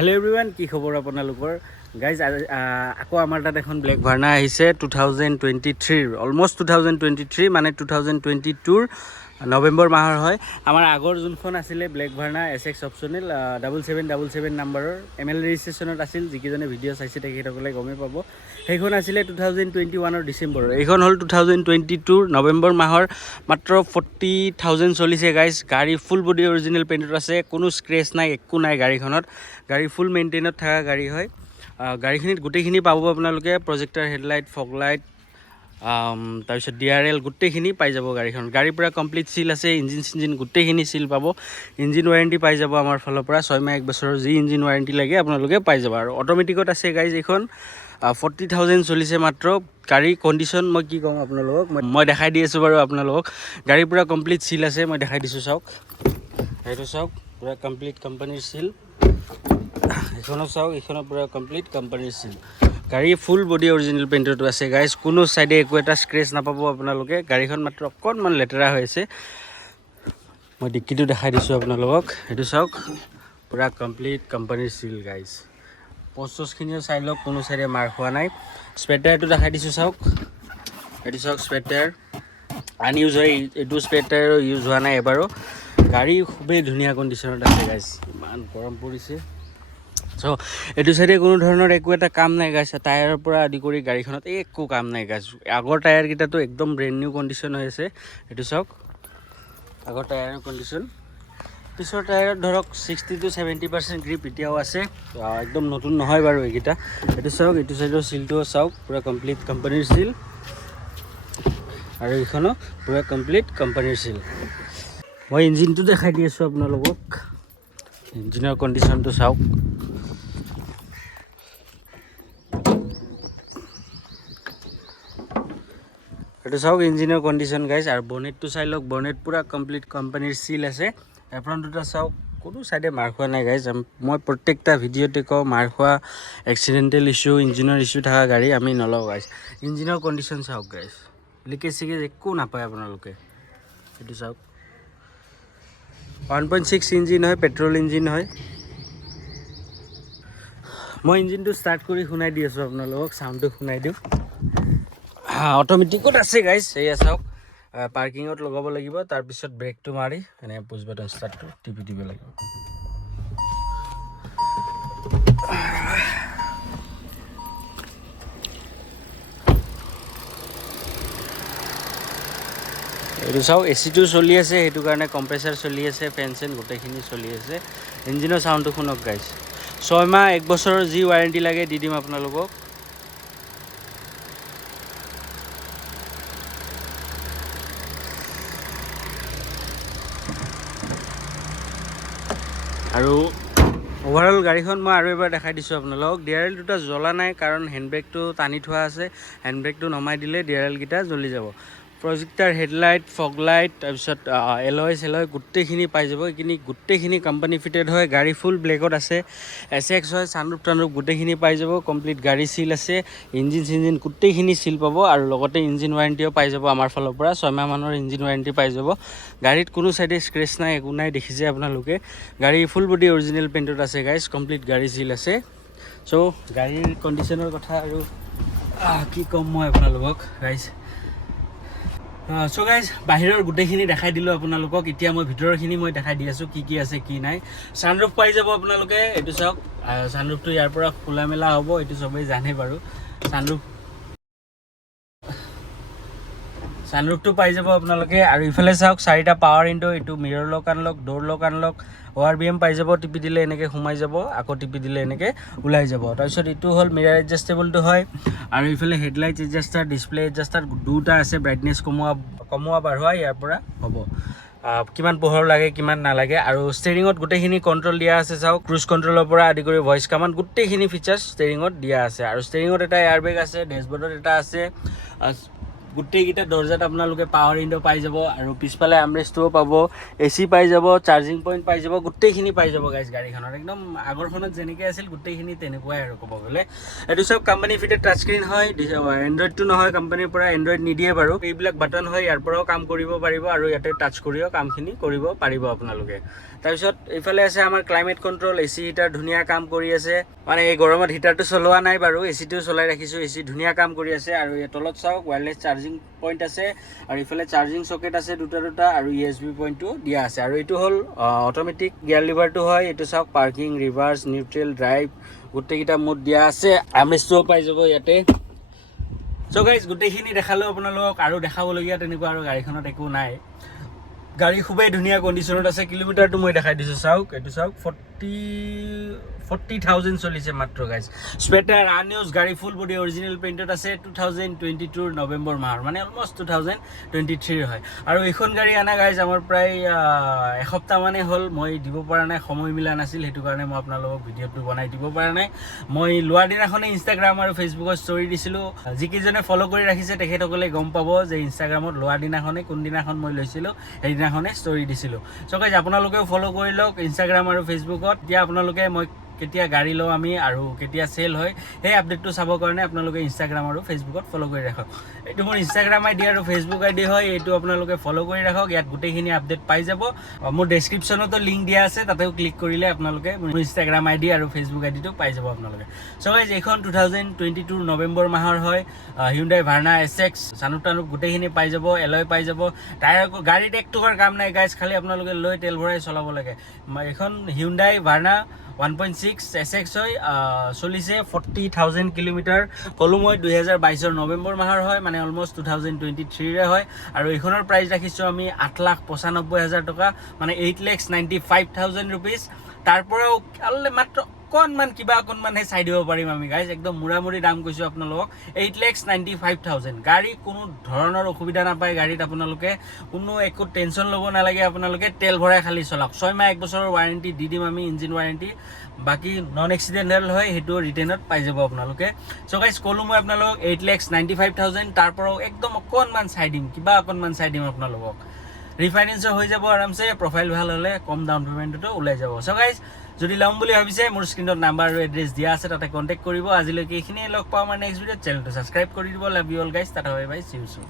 Hello' everyone, কি খবৰ আপোনালোকৰ? গাইজ, আকৌ আমাৰ তাত এখন ব্লেক ভাৰ্না আহিছে 2023 অলমষ্ট 2023 মানে 2022 নৱেম্বৰ মাহৰ হয়। আমাৰ আগৰ যোনখন আছিলে ব্লেক ভাৰ্না SX অপশ্যনেল 7777 নাম্বাৰৰ ML ৰেজিষ্ট্ৰেশ্যনত আছিল। যিকেইজনে ভিডিঅ' চাইছে তেখেতসকলে গমেই পাব। সেইখন আছিলে 2021 ডিচেম্বৰৰ। এইখন হ'ল 2022 নৱেম্বৰ মাহৰ। মাত্ৰ 40,000 চলিছে গাইজ। গাড়ী ফুল বডি অৰিজিনেল পেইণ্টত আছে, কোনো স্ক্ৰেচ নাই, একো নাই গাড়ীখনত। গাড়ী ফুল মেইনটেইনত থকা গাড়ী হয়। গাড়ীখিনিত গোটেইখিনি পাব আপোনালোকে, প্ৰজেক্টাৰ, হেডলাইট, ফগ লাইট, তাৰপিছত DRL গোটেইখিনি পাই যাব গাড়ীখন। গাড়ীৰ পৰা কমপ্লিট চিল আছে, ইঞ্জিন চিঞ্জিন গোটেইখিনি চিল পাব। ইঞ্জিন ৱাৰেণ্টি পাই যাব আমাৰ ফালৰ পৰা 6 মাহ 1 বছৰৰ যি ইঞ্জিন ৱাৰেণ্টি লাগে আপোনালোকে পাই যাব। আৰু অট'মেটিকত আছে গাড়ী এইখন। 40,000 চলিছে মাত্ৰ। গাড়ী কণ্ডিশ্যন মই কি ক'ম আপোনালোকক, মই দেখাই দি আছোঁ বাৰু আপোনালোকক। গাড়ীৰ পৰা কমপ্লিট চিল আছে, মই দেখাই দিছোঁ চাওক। সেইটো চাওক, পূৰা কমপ্লিট কোম্পানীৰ চিল। এইখনো চাওক, এইখনৰ পূৰা কমপ্লিট কোম্পানীৰ চিল। গাড়ী ফুল বডি অৰিজিনেল পেইণ্টতো আছে গাইজ। কোনো ছাইডে একো এটা স্ক্ৰেচ নাপাব আপোনালোকে। গাড়ীখন মাত্ৰ অকণমান লেতেৰা হৈ আছে। মই ডিক্কিটো দেখাই দিছোঁ আপোনালোকক। সেইটো চাওক, পূৰা কমপ্লিট কোম্পানীৰ চিল গাইজ। প'ষ্টখিনিও চাই লওক, কোনো ছাইডে মাৰ খোৱা নাই। স্পেটাৰটো দেখাই দিছোঁ চাওক। এইটো চাওক স্পেটাৰ, আনইউজ হয়। এইটো স্পেটাৰ ইউজ হোৱা নাই এবাৰো। গাড়ী খুবেই ধুনীয়া কণ্ডিশ্যনত আছে গাইজ। ইমান গৰম পৰিছে। চ' এইটো চাইডে কোনো ধৰণৰ একো এটা কাম নাই গাইজ। টায়াৰৰ পৰা আদি কৰি গাড়ীখনত একো কাম নাই গাইজ। আগৰ টায়াৰকেইটাতো একদম ব্ৰেণ্ড নিউ কণ্ডিশ্যন হৈ আছে। এইটো চাওক, আগৰ টায়াৰৰ কণ্ডিশ্যন। পিছৰ টায়াৰত ধৰক 60 to 70% গ্ৰিপ এতিয়াও আছে। একদম নতুন নহয় বাৰু এইকেইটা। এইটো চাওক, এইটো চাইডৰ চিলটোও চাওক, পূৰা কমপ্লিট কোম্পানীৰ চিল। আৰু এইখনো পূৰা কমপ্লিট কোম্পানীৰ চিল। মই ইঞ্জিনটো দেখাই দি আছোঁ আপোনালোকক। ইঞ্জিনৰ কণ্ডিশ্যনটো চাওক। এইটো চাওক ইঞ্জিনৰ কণ্ডিশ্যন গাইজ। আৰু বনেটটো চাই লওক, বনেট পূৰা কমপ্লিট কোম্পানীৰ চিল আছে। এপ্ৰন দুটা চাওক, কোনো ছাইডে মাৰ খোৱা নাই গাইজ। মই প্ৰত্যেকটা ভিডিঅ'তে কওঁ, মাৰ খোৱা, এক্সিডেণ্টেল ইছ্যু, ইঞ্জিনৰ ইছ্যু থকা গাড়ী আমি নলওঁ গাইজ। ইঞ্জিনৰ কণ্ডিশ্যন চাওক গাইজ, লিকেজ চিকেজ একো নাপায় আপোনালোকে। এইটো চাওক, 1.6 ইঞ্জিন হয়, পেট্ৰল ইঞ্জিন হয়। মই ইঞ্জিনটো ষ্টাৰ্ট কৰি শুনাই দি আছোঁ আপোনালোকক, চাউণ্ডটো শুনাই দিওঁ। অট'মেটিকত আছে গাইজ। এয়া চাওক, পাৰ্কিঙত লগাব লাগিব, তাৰপিছত ব্ৰেকটো মাৰি এনেকৈ পুছ বাটন ষ্টাৰ্টটো টিপি দিব লাগিব। এইটো চাওক, AC-টো চলি আছে, সেইটো কাৰণে কম্প্ৰেচাৰ চলি আছে, ফেন চেন গোটেইখিনি চলি আছে। ইঞ্জিনৰ চাউণ্ডটো শুনক গাইজ। 6 মাহ 1 বছৰৰ যি ৱাৰেণ্টি লাগে দি দিম আপোনালোকক। আৰু অভাৰঅল গাড়ীখন মই আৰু এবাৰ দেখাই দিছোঁ আপোনালোকক। DRL দুটা জ্বলা নাই, কাৰণ হেণ্ডব্ৰেকটো টানি থোৱা আছে। হেণ্ডব্ৰেকটো নমাই দিলে DRL কেইটা জ্বলি যাব। প্ৰজেক্টাৰ, হেডলাইট, ফগ লাইট, তাৰপিছত এলয় চেলয় গোটেইখিনি পাই যাব। এইখিনি গোটেইখিনি কোম্পানী ফিটেড হয়। গাড়ী ফুল ব্লেকত আছে, SX হয়। চানৰুফ টানৰুফ গোটেইখিনি পাই যাব। কমপ্লিট গাড়ী চিল আছে, ইঞ্জিন চিঞ্জিন গোটেইখিনি চিল পাব। আৰু লগতে ইঞ্জিন ৱাৰেণ্টিও পাই যাব আমাৰ ফালৰ পৰা। 6 মাহমানৰ ইঞ্জিন ৱাৰেণ্টি পাই যাব। গাড়ীত কোনো ছাইডে স্ক্ৰেচ নাই, একো নাই, দেখিছে আপোনালোকে। গাড়ী ফুল বডি অৰিজিনেল পেইণ্টত আছে গাইজ। কমপ্লিট গাড়ী চিল আছে। চ' গাড়ীৰ কণ্ডিশ্যনৰ কথা আৰু কি ক'ম মই আপোনালোকক গাইজ। চ' গাইজ, বাহিৰৰ গোটেইখিনি দেখাই দিলোঁ আপোনালোকক। এতিয়া মই ভিতৰৰখিনি মই দেখাই দি আছোঁ, কি কি আছে কি নাই। ছানৰুফ পাই যাব আপোনালোকে। এইটো চাওক, ছানৰুফটো ইয়াৰ পৰা খোলা মেলা হ'ব, এইটো চবেই জানে বাৰু। ছানৰুফটো পাই যাব আপোনালোকে। আৰু ইফালে চাওক, 4টা পাৱাৰ উইণ্ডো, এইটো মিৰৰ লক আনলক, ড'ৰ লক আনলক, ORBM পাই যাব। টিপি দিলে এনেকৈ সোমাই যাব, আকৌ টিপি দিলে এনেকৈ ওলাই যাব। তাৰপিছত এইটো হ'ল মিৰাৰ এডজাষ্টেবলটো হয়। আৰু ইফালে হেডলাইট এডজাষ্টাৰ, ডিছপ্লে এডজাষ্টাৰ দুটা আছে। ব্ৰাইটনেছ কমোৱা বাঢ়োৱা ইয়াৰ পৰা হ'ব, কিমান পোহৰ লাগে কিমান নালাগে। আৰু ষ্টেৰিঙত গোটেইখিনি কণ্ট্ৰল দিয়া আছে চাওক। ক্ৰুজ কণ্ট্ৰলৰ পৰা আদি কৰি ভইচ কমাণ্ড গোটেইখিনি ফিচাৰ্ছ ষ্টেৰিঙত দিয়া আছে। আৰু ষ্টেৰিঙত এটা এয়াৰবেগ আছে, ডেছবৰ্ডত এটা আছে, গোটেইকেইটা দৰ্জাত আপোনালোকে পাৱাৰ উইণ্ডো পাই যাব আৰু পিছফালে আমৰেষ্টটোও পাব, AC পাই যাব, চাৰ্জিং পইণ্ট পাই যাব, গোটেইখিনি পাই যাব গাইজ গাড়ীখনত। একদম আগৰখনত যেনেকৈ আছিল গোটেইখিনি তেনেকুৱাই আৰু ক'ব গ'লে। এইটো চব কোম্পানী ফিটেড টাচ স্ক্ৰীণ হয়, এণ্ড্ৰইডটো নহয়, কোম্পানীৰ পৰা এণ্ড্ৰইড নিদিয়ে বাৰু। এইবিলাক বাটন হয়, ইয়াৰ পৰাও কাম কৰিব পাৰিব আৰু ইয়াতে টাচ কৰিও কামখিনি কৰিব পাৰিব আপোনালোকে। তাৰপিছত এইফালে আছে আমাৰ ক্লাইমেট কণ্ট্ৰল, AC হিটাৰ ধুনীয়া কাম কৰি আছে। মানে এই গৰমত হিটাৰটো চলোৱা নাই বাৰু, ACটোও চলাই ৰাখিছোঁ, AC ধুনীয়া কাম কৰি আছে। আৰু ইয়াৰ তলত চাওক ৱায়াৰলেছ চাৰ্জিং পইণ্ট আছে আৰু ইফালে চাৰ্জিং চকেট আছে দুটা আৰু USB পইণ্টটো দিয়া আছে। আৰু এইটো হ'ল অট'মেটিক গিয়াৰ লিভাৰটো হয়। এইটো চাওক পাৰ্কিং, ৰিভাৰ্ছ, নিউট্ৰেল, ড্ৰাইভ গোটেইকেইটা মোড দিয়া আছে। আমৰেষ্টটোও পাই যাব ইয়াতে। চ' গাইজ গোটেইখিনি দেখালোঁ আপোনালোকক, আৰু দেখাবলগীয়া তেনেকুৱা আৰু গাড়ীখনত একো নাই। গাড়ী খুবেই ধুনীয়া কণ্ডিশ্যনত আছে। কিলোমিটাৰটো মই দেখাই দিছোঁ, চাওক এইটো চাওক 40,000 চলিছে মাত্ৰ গাইজ। স্পেটাৰ আনইউজ গাড়ী, ফুল বডি অৰিজিনেল পেইণ্টত আছে। 2022 নৱেম্বৰ মাহৰ, মানে অলমষ্ট 2023 হয়। আৰু এইখন গাড়ী আনা গাইজ আমাৰ প্ৰায় এসপ্তাহমানেই হ'ল। মই দিব পৰা নাই, সময় মিলা নাছিল, সেইটো কাৰণে মই আপোনালোকক ভিডিঅ'টো বনাই দিব পৰা নাই। মই লোৱাৰ দিনাখনে ইনষ্টাগ্ৰাম আৰু ফেচবুকত ষ্টৰি দিছিলোঁ। যিকেইজনে ফ'ল' কৰি ৰাখিছে তেখেতসকলে গম পাব যে ইনষ্টাগ্ৰামত লোৱাৰ দিনাখনে কোনদিনাখন মই লৈছিলোঁ সেইদিনাখনে ষ্টৰি দিছিলোঁ। চ' গাইজ আপোনালোকেও ফ'ল' কৰি লওক ইনষ্টাগ্ৰাম আৰু ফেচবুকত। এতিয়া আপোনালোকে মই কেতিয়া গাড়ী লওঁ আমি আৰু কেতিয়া চেল হয় সেই আপডেটটো চাবৰ কাৰণে আপোনালোকে ইনষ্টাগ্ৰাম আৰু ফেচবুকত ফ'ল' কৰি ৰাখক। এইটো মোৰ ইনষ্টাগ্ৰাম ID আৰু ফেচবুক ID হয়, এইটো আপোনালোকে ফ'ল' কৰি ৰাখক। ইয়াত গোটেইখিনি আপডেট পাই যাব। মোৰ ডেছক্ৰিপশ্যনতো লিংক দিয়া আছে, তাতেও ক্লিক কৰিলে আপোনালোকে মোৰ ইনষ্টাগ্ৰাম ID আৰু ফেচবুক IDটো পাই যাব আপোনালোকে। চ' গাইজ এইখন 2022 নৱেম্বৰ মাহৰ হয়। হিউণ্ডাই ভাৰ্না SX চানুক টানুক গোটেইখিনি পাই যাব, এলয় পাই যাব। টায়াৰ গাড়ীত এক টকাৰ কাম নাই গাইজ, খালি আপোনালোকে লৈ তেল ভৰাই চলাব লাগে। এইখন হিউণ্ডাই ভাৰ্না 1.6 SX হয়, চলিছে 40,000 কিলোমিটাৰ। ক'লোঁ মই 2022 নৱেম্বৰ মাহৰ হয়, মানে অলমষ্ট 2023 হয়। আৰু এইখনৰ প্ৰাইচ ৰাখিছোঁ আমি 8,95,000 টকা, মানে 8,95,000 ৰুপিজ। তাৰ পৰাও মাত্ৰ অকণমান কিবা অকণমানহে চাই দিব পাৰিম আমি গাইজ, একদম মূৰামূৰি দাম কৈছোঁ আপোনালোকক 8,95,000। গাড়ী কোনো ধৰণৰ অসুবিধা নাপায় গাড়ীত, আপোনালোকে কোনো একো টেনশ্যন ল'ব নালাগে। আপোনালোকে তেল ভৰাই খালি চলাওক। 6 মাহ 1 বছৰৰ ৱাৰেণ্টি দি দিম আমি, ইঞ্জিন ৱাৰেণ্টি। বাকী নন এক্সিডেণ্টেল হয় সেইটো ৰিটাৰ্ণত পাই যাব আপোনালোকে। চ' গাইজ ক'লোঁ মই আপোনালোকক 8,95,000, তাৰ পৰাও একদম অকণমান চাই দিম, কিবা অকণমান চাই দিম আপোনালোকক। ৰিফাইনেন্সো হৈ যাব আৰামছে, প্ৰফাইল ভাল হ'লে কম ডাউন পে'মেণ্টতো ওলাই যাব। চ' গাইজ যদি ল'ম বুলি ভাবিছে মোৰ স্ক্ৰীণত নাম্বাৰ আৰু এড্ৰেছ দিয়া আছে, তাতে কণ্টেক্ট কৰিব। আজিলৈকে এইখিনিয়ে, লগ পাওঁ আমাৰ নেক্সট ভিডিঅ'ত। চেনেলটো ছাবস্ক্ৰাইব কৰি দিব। Love you all guys, tata bye bye, C you soon.